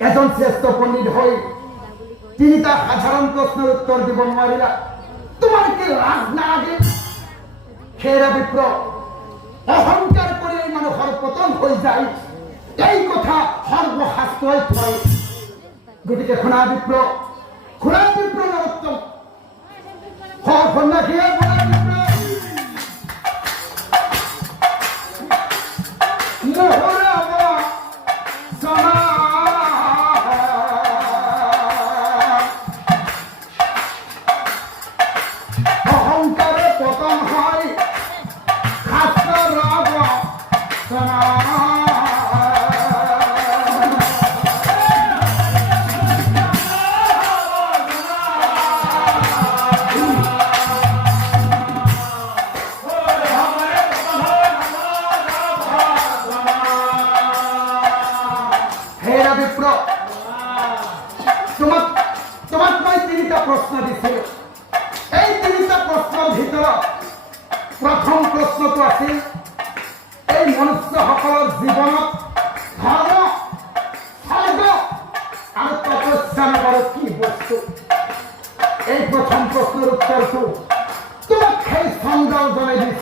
এজন শ্রেষ্ঠ পণ্ডিত হই তিনি তার সাধারণ প্রশ্নের উত্তর দিব নোৱাৰিলা। তোমার কি লাজ না লাগে? খেৰা বিপ্র অহংকার করে মানুহৰ পতন হৈ যায়, এই কথা সর্বশাস্ত্রই কয়। গতিকে শুনা বিপ্র নরোত্তম সন্ন্যাসীয়ে অহংকারে পতন হয় শাস্ত্র রাগ বিপ্র তোমাক মই তিনিটা প্রশ্ন দিছিল। এই তিনিটা প্রশ্নের ভিতৰত প্রথম প্রশ্নটো আছিল এই মনুষ্যসকলৰ জীৱনত ধৰ্ম স্বৰ্গ আৰু তপস্যা নামৰ কি বস্তু? এই প্রথম প্রশ্নের উত্তরটো তোমাক সেই সংজ্ঞাও জনাই দিছিল।